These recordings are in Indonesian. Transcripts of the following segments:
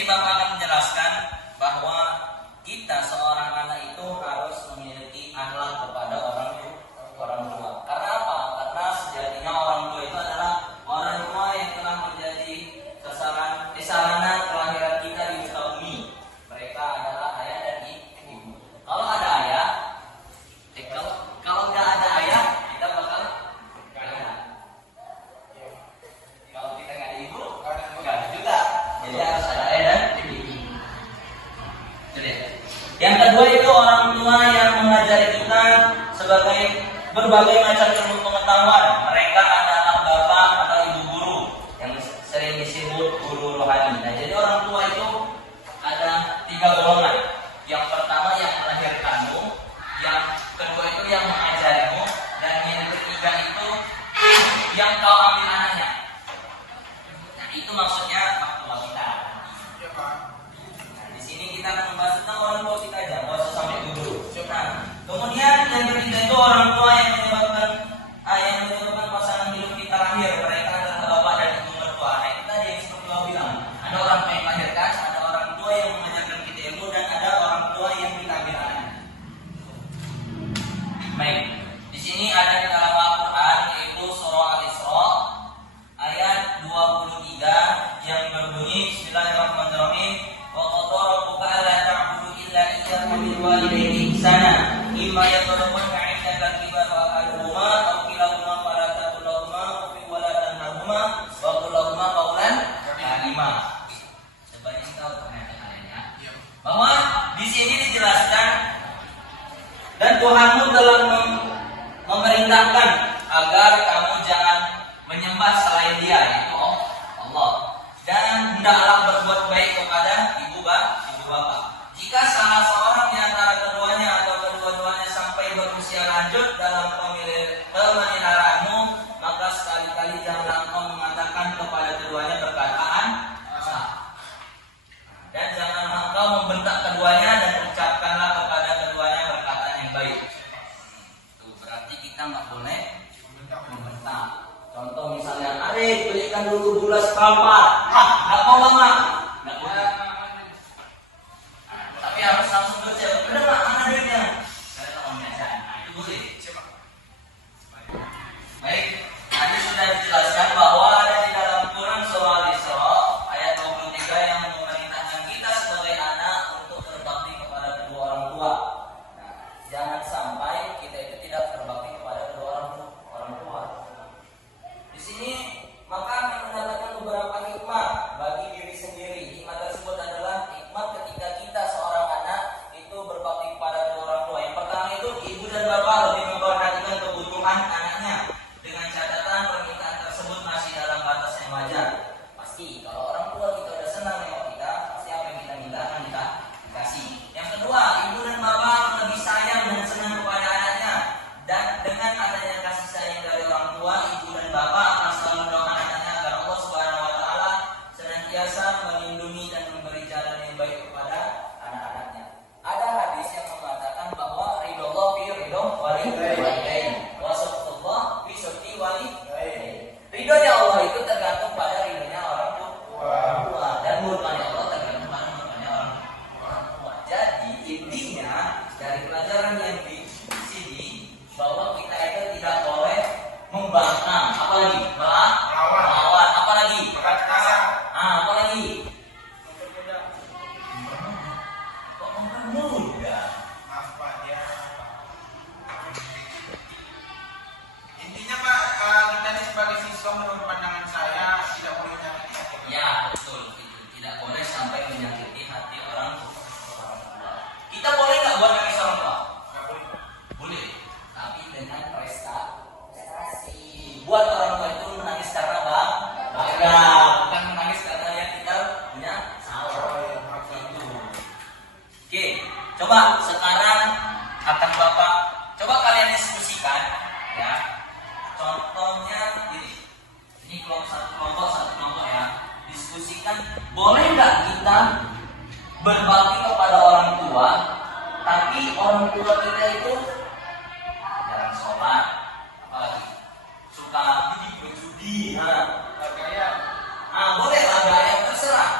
sini Bapak akan menjelaskan bahwa kita seorang anak itu harus memiliki akhlak kepada orang tua. Karena apa? Karena sejatinya orang tua itu adalah orang tua yang telah menjadi sarana kelahiran kita di muka bumi. Mereka adalah ayah dan ibu. Kalau ada ayah, kalau nggak ada ayah, kita bakal gimana? Kalau kita nggak ada ibu, nggak ada juga. Jadi harus ada ayah dan ibu. Yang kedua itu orang tua yang mengajari kita sebagai berbagai macam ilmu pengetahuan. Mereka adalah bapak atau ibu guru yang sering disebut guru rohani. Nah, jadi orang tua itu ada 3 golongan. Yang pertama yang melahirkanmu, yang kedua itu yang mengajarimu, dan yang ketiga itu yang kau ambil anaknya. Nah, itu maksudnya orang tua kita. Nah, di sini kita akan membahas tentang orang tua kita aja, nggak usah sampai dulu. Nah, kemudian yang ketiga itu orang tua yang menyebabkan pasangan hidup kita lahir. Mereka adalah bapak dan ibu mertua. Nah, itu tadi yang seperti saya bilang. Ada orang tua yang melahirkan, ada orang tua yang mengajarkan kita ilmu, dan ada orang tua yang kita ambil anak. Baik, di sini ada di dalam Al-Quran yaitu surah Al-Isra ayat 23 yang berbunyi Bismillahirrahmanirrahim. Wa qadara rabbuka alla ta'budu illa iyyahu wa bil walidayni ihsana imma yablughanna 'indaka al-kibara ahaduhuma aw kilahuma fala taqul lahumā uffin wa la tanharhumā wa qul lahumā qawlan karīmā. Sebanyak tahu ternyata ayatnya bahwa di sini dijelaskan dan Tuhanmu telah memerintahkan agar kamu jangan menyembah selain Dia, yaitu Allah, dan hendaklah berbuat baik kepada ibu bapak. Jika salah seorang di antara keduanya atau kedua-duanya sampai berusia lanjut dalam pemeliharaanmu, maka sekali-kali janganlah engkau mengatakan kepada keduanya perkataan kasar. Dan janganlah engkau membentak keduanya, dan ucapkanlah kepada keduanya perkataan yang baik. Itu berarti kita nggak boleh membentak. Contoh misalnya, Arif belikan dulu gula seperempat. Nggak mau lama, nggak boleh. Tapi harus langsung kerja. Bener nggak? Mana duitnya? Saya tahu menyajaan. Itu boleh. Baik, tadi sudah dijelaskan bahwa ada di dalam Quran surah Al-Isra ayat 23 yang memerintahkan kita sebagai anak untuk berbakti kepada kedua orang tua. Nah, jangan sampai kita itu tidak berbakti kepada kedua orang tua. Di sini maka akan mendapatkan beberapa hikmah bagi diri sendiri. Hikmah tersebut adalah hikmah ketika kita seorang anak itu berbakti kepada kedua orang tua. Yang pertama itu ibu dan bapak lebih memperhatikan kebutuhan anaknya, dengan catatan permintaan tersebut masih dalam batas yang wajar. Pasti kalau orang tua kita udah senang nengok kita, pasti apa yang kita minta akan kita kasih. Yang kedua, ibu dan bapak lebih sayang dan senang kepada anaknya, dan dengan adanya kasih sayang dari orang tua, ibu dan bapak akan selalu mendoakan anaknya agar Allah Subhanahu wa taala senantiasa melindungi dan memberi jalan yang baik kepada anak-anaknya. Ada hadis yang mengatakan bahwa ridho fi ridho walidain wa sakhtullah fi sakhti walidain. Ridhonya Allah itu tergantung pada ridhonya orang tua, dan murkanya Allah tergantung pada murkanya orang tua. Jadi intinya dari pelajaran yang di sini bahwa kita itu tidak boleh membangkang, apalagi melawan, apalagi apalagi kok mempermudah. Intinya Pak, kita ini sebagai siswa menurut pandangan saya tidak boleh menyakiti hati. Ya betul, itu tidak boleh sampai menyakiti hati orang tua. Kita boleh nggak buat nangis orang tua? Nggak boleh. Boleh, tapi dengan prestasi. Buat orang tua itu menangis karena bangga, bukan menangis karena yang kita punya salah. Itu. Oke, coba sekarang akan Bapak coba kalian diskusikan, ya. Contohnya ini satu kelompok ya. Diskusikan, boleh nggak kita berbakti kepada orang tua, tapi orang tua kita itu jarang sholat, apalagi suka berjudi, boleh lah, gaya terserah.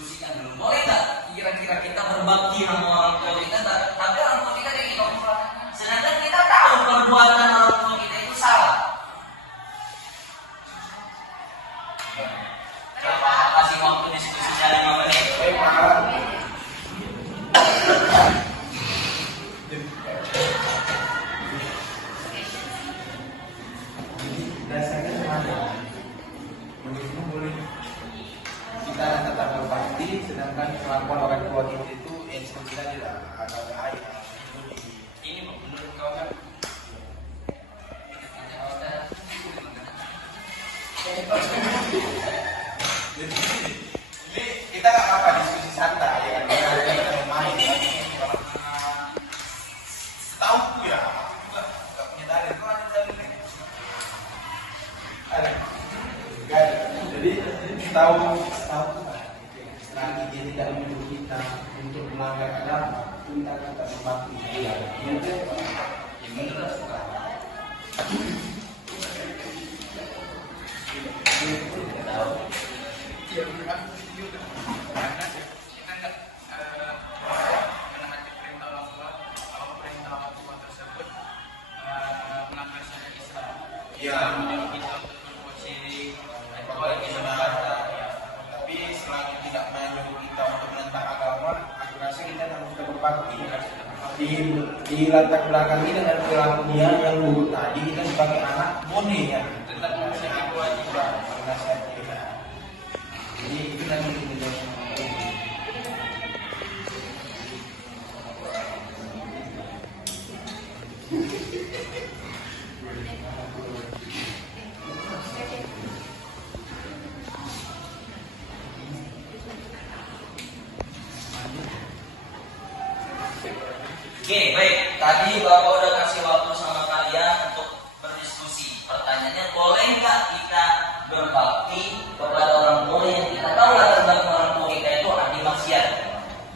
diskusikan dulu. Boleh nggak kira-kira kita berbakti sama orang tua kita, tapi orang tua kita kayak gitu. Sedangkan kita tahu perbuatan orang tua kita itu salah. Coba kasih waktu diskusinya 5 menit. Dasarnya sama. Menurutmu boleh kita tetap berbakti, sedangkan kelakuan orang tua kita itu instruksi kita tidak agak baik. Ini menurut kau kan? Jadi kita nggak apa-apa diskusi santai ya kan? Kita main. Tahu ya, aku juga nggak punya dalil. Kau ada dalilnya? Ada. Nggak ada. Jadi tahu selagi dia tidak menyuruh kita untuk melanggar agama, kita tetap berbakti. Iya. Yang benar suka. Tahu. Iya, aku setuju. Karena kita nggak menaati perintah orang tua, kalau perintah orang tua tersebut melanggar syariat Islam. Iya. Menyuruh kita untuk berbuat syirik, atau kita berkata. Tapi selagi tidak menyuruh kita untuk menentang agama, aku rasa kita harus bisa berbakti. Di latar belakangi dengan perilakunya yang buruk tadi, kita sebagai anak boleh ya tetap memiliki kewajiban menasihati kita. Jadi itu nanti kita Oke, baik. Tadi Bapak udah kasih waktu sama kalian untuk berdiskusi. Pertanyaannya, boleh nggak kita berbakti kepada orang tua yang kita tahu latar belakang orang tua kita itu ahli maksiat?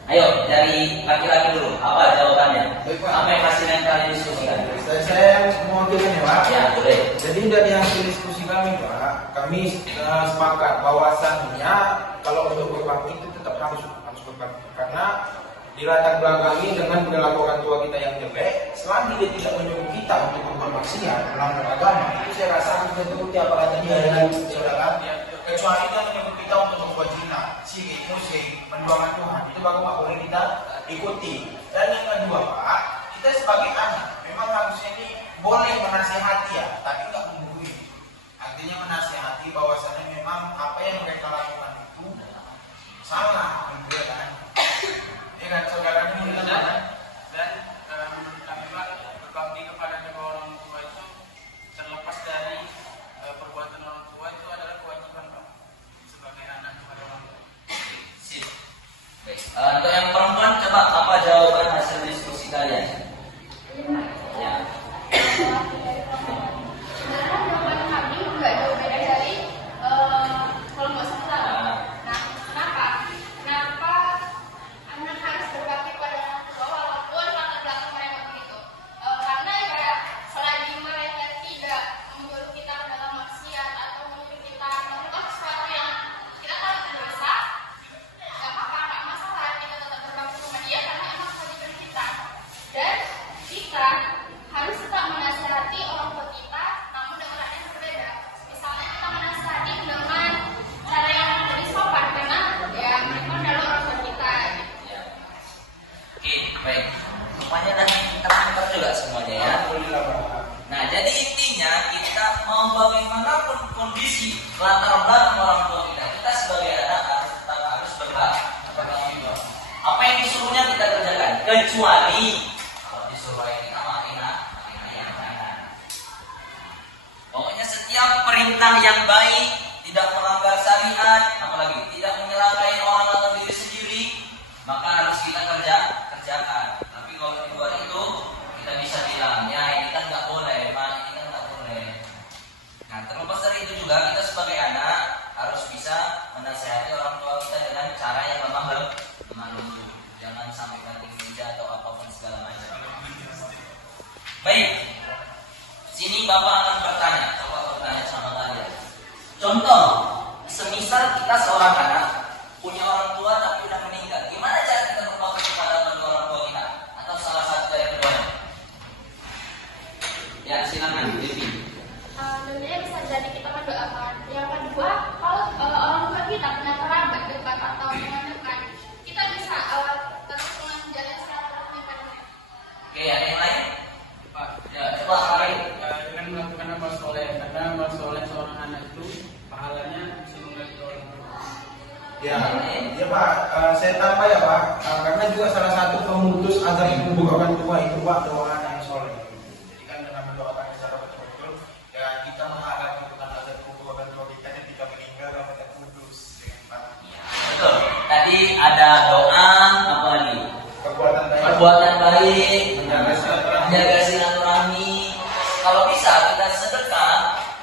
Ayo, dari laki-laki dulu. Apa jawabannya? Baik, Pak. Apa yang hasil yang kalian diskusikan? Saya mau ambilkan ya Pak. Ya, boleh. Jadi dari hasil diskusi kami Pak, kami sepakat bahwasannya kalau untuk berbakti itu tetap harus berbakti karena di latar belakangi dengan perilaku orang tua kita yang jelek, selagi dia tidak menyuruh kita untuk berbuat maksiat melanggar agama, itu saya rasa harus kita turuti apa kata dia dengan saudara. Kecuali dia menyuruh kita untuk berbuat zina, syirik, musyrik, menduakan Tuhan, itu baru nggak boleh kita ikuti. Dan yang kedua Pak, kita sebagai anak memang harusnya ini boleh menasihati ya, tapi nggak menggurui. Artinya menasihati bahwasannya memang apa yang mereka lakukan itu salah, gitu ya kan? Ya kan, saudara ini dan menurut kami Pak, berbakti kepada kedua orang tua itu terlepas dari perbuatan orang tua itu adalah kewajiban Pak sebagai anak kepada orang tua. Sip. Baik. Untuk yang perempuan, coba apa jawaban hasil diskusi kalian? Ya. Sebenarnya jawaban kami nggak jauh beda dari kelompok sebelah. Nah, kenapa anak harus berbakti pada orang tua walaupun latar belakang mereka begitu? Karena ya kayak selagi mereka tidak menyuruh kita ke dalam maksiat atau menyuruh kita melakukan sesuatu yang kita tahu itu dosa, nggak apa-apa, nggak masalah kita tetap berbakti sama dia karena emang kewajiban kita. Dan kita harus tetap menasihati orang tua kita, namun dengan cara yang berbeda. Misalnya kita menasihati dengan cara yang lebih sopan karena ya mereka adalah orang tua kita. Ya. Oke, baik. Rupanya tadi kita pintar juga semuanya ya. Alhamdulillah Pak. Nah, jadi intinya kita mau bagaimanapun kondisi latar belakang orang tua kita sebagai anak harus berbakti. Apa yang disuruhnya kita kerjakan, kecuali kalau disuruh kita main yang jangan. Pokoknya setiap perintah yang baik, tidak melanggar syariat, apalagi tidak menyelakai orang atau diri sendiri, maka harus kita kerjakan. Tapi kalau di luar itu kita bisa bilang, ya ini kan nggak boleh, ini kan nggak boleh. Nah, terlepas dari itu juga kita sebagai anak harus bisa menasihati orang tua kita dengan cara yang memang malu. Jangan sampai banting meja atau apapun segala macam. Baik, sini Bapak akan bertanya sama kalian. Contoh, semisal kita seorang anak punya orang tua Ya Pak, saya tambah ya Pak, karena juga salah satu pemutus agar ibu orang tua itu Pak doa yang soleh. Jadi kan dengan mendoakan secara betul-betul, ya kita mengharap bukan agar ibu orang tua kita ketika meninggal dapat terkudus dengan Pak. Betul. Tadi ada doa apa lagi? Perbuatan baik. Perbuatan baik, Menjaga silaturahmi. menjaga silaturahmi. Kalau bisa kita sedekah,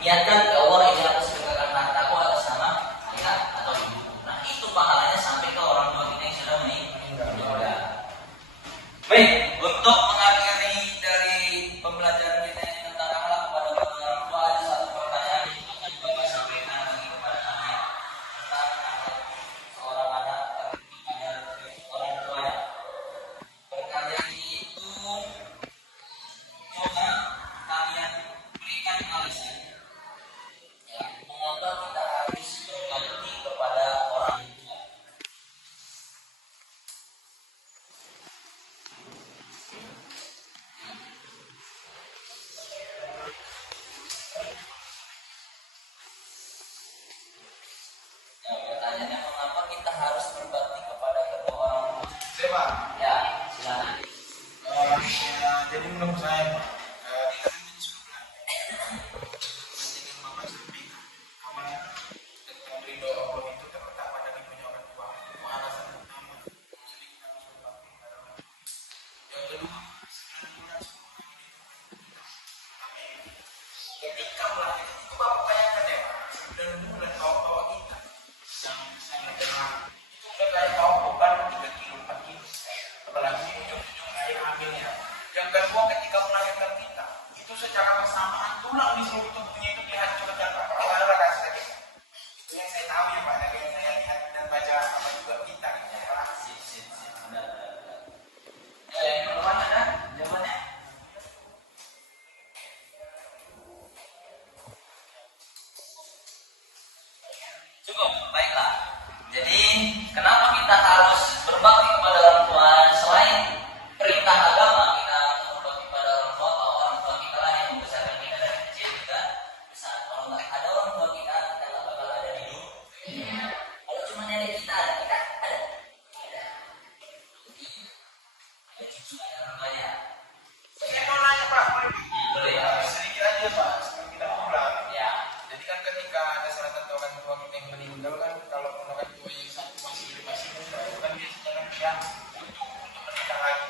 niatkan ke Allah yang aku sedekahkan hartaku atas nama ayah atau ibu. Nah itu pahalanya sampai ke orang tua kita yang sudah meninggal. Baik, untuk mengakhiri dari pembelajaran kita ini tentang akhlak kepada orang tua, ada satu pertanyaan yang akan Bapak sampaikan lagi kepada kalian tentang akhlak seorang anak terhadap orang tuanya. Pertanyaan itu coba kalian berikan alasan ya, mengapa kita harus berbakti kepada orang tua. Ya, pertanyaannya mengapa kita harus berbakti kepada kedua orang tua. Saya Pak, Ya, silakan. jadi menurut saya Pak, kita kan di surga. Menjadikan Bapak sampaikan bahwa tentang ridho Allah itu terletak pada ridhonya orang tua. Itu alasan utama jadi kita harus berbakti kepada orang tua. Yang kedua, 9 bulan sebelum kami ketika melahirkan itu Bapak bayangkan ya Pak, 9 bulan bawa kita yang sangat berat. Itu udah kayak bawa beban 3 kilo, 4 kilo. Apalagi ujung-ujung air hamilnya. Yang kedua, ketika melahirkan kita, itu secara bersamaan tulang di seluruh tubuhnya itu dihancurkan Pak. Bagaimana rasanya? Itu yang saya tahu ya Pak, dari yang saya lihat dan baca apa juga kita gitu ya Pak. Yang kedua ada jawabannya. Cukup, baiklah. Jadi, kenapa kita harus berbakti kepada orang tua? Selain perintah agama, kita harus berbakti kepada orang tua. Bahwa orang tua kita lah yang membesarkan kita dari kecil juga besar. Kalau nggak ada orang tua kita nggak bakal ada hidup. Kalau cuma nenek kita ada, kita ada. Ada. Ada cucu, ada orang tuanya. Saya mau nanya Pak, Boleh ya? sedikit aja Pak, sebelum kita pulang. Ya. Jadi kan ketika ada salah satu orang tua kita yang meninggal kan, kalau orang tua yang satu masih hidup masih muda, itu kan biasanya kan dia untuk menikah lagi.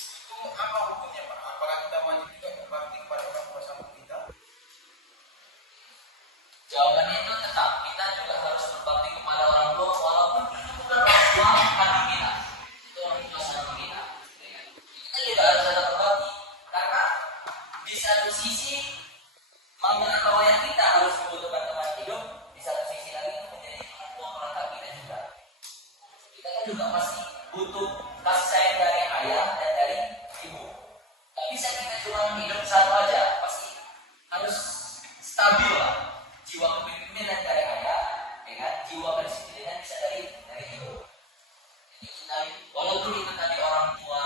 Itu apa hukumnya Pak? Apakah kita wajib juga berbakti kepada orang tua sama kita? Jawabannya itu tetap kita juga harus berbakti kepada orang tua walaupun itu bukan orang tua kandung kita, itu orang tua sama kita. Kita juga harus tetap berbakti karena di satu sisi mama atau ayah kita harus membutuhkan teman hidup, di satu sisi lagi itu menjadi orang tua pelengkap kita juga. Kita kan juga pasti butuh kasih sayang dari ayah dan dari ibu. Tak bisa kita cuma hidup satu aja, pasti harus stabil lah. Jiwa kepemimpinan dari ayah, ya kan? Jiwa kedisiplinan bisa dari ibu. Jadi kita, walaupun itu tadi orang tua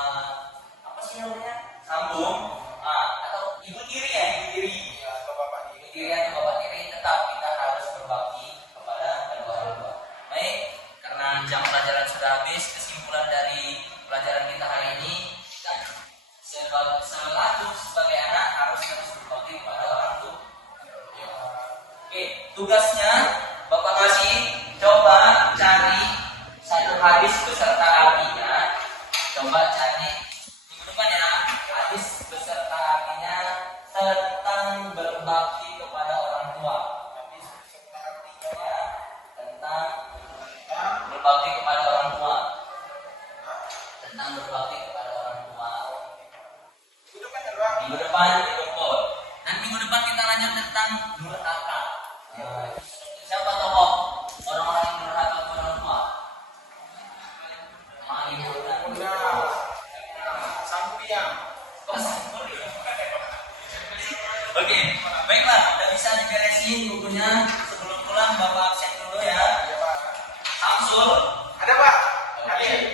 apa sih namanya, sambung, atau ibu tiri ya, ibu tiri, Ya, atau Bapak ibu tiri atau bapak tiri, tetap kita harus berbakti kepada kedua orang tua. Baik, karena jam pelajaran sudah habis, kesimpulan dari pelajaran kita hari ini, kita selaku sebagai anak harus berbakti kepada orang tua. Oke, tugasnya Bapak kasih, coba cari satu hadis beserta artinya. Coba cari minggu depan ya, hadis beserta artinya tentang berbakti kepada orang tua. Hadis beserta artinya tentang berbakti kepada orang tua. Tentang berbakti kepada orang tua. Itu kan ya Pak? Minggu depan di Bogor. Dan minggu depan kita lanjut tentang durhaka. Siapa tokoh orang-orang yang durhaka kepada orang tua? Ibu dan Bunda Sampiang. Oh, Sampur ya? Oke, baiklah, udah bisa diberesin bukunya. Sebelum pulang Bapak absen dulu ya. Iya Pak. Samsul. Ada Pak? Oke. Ada.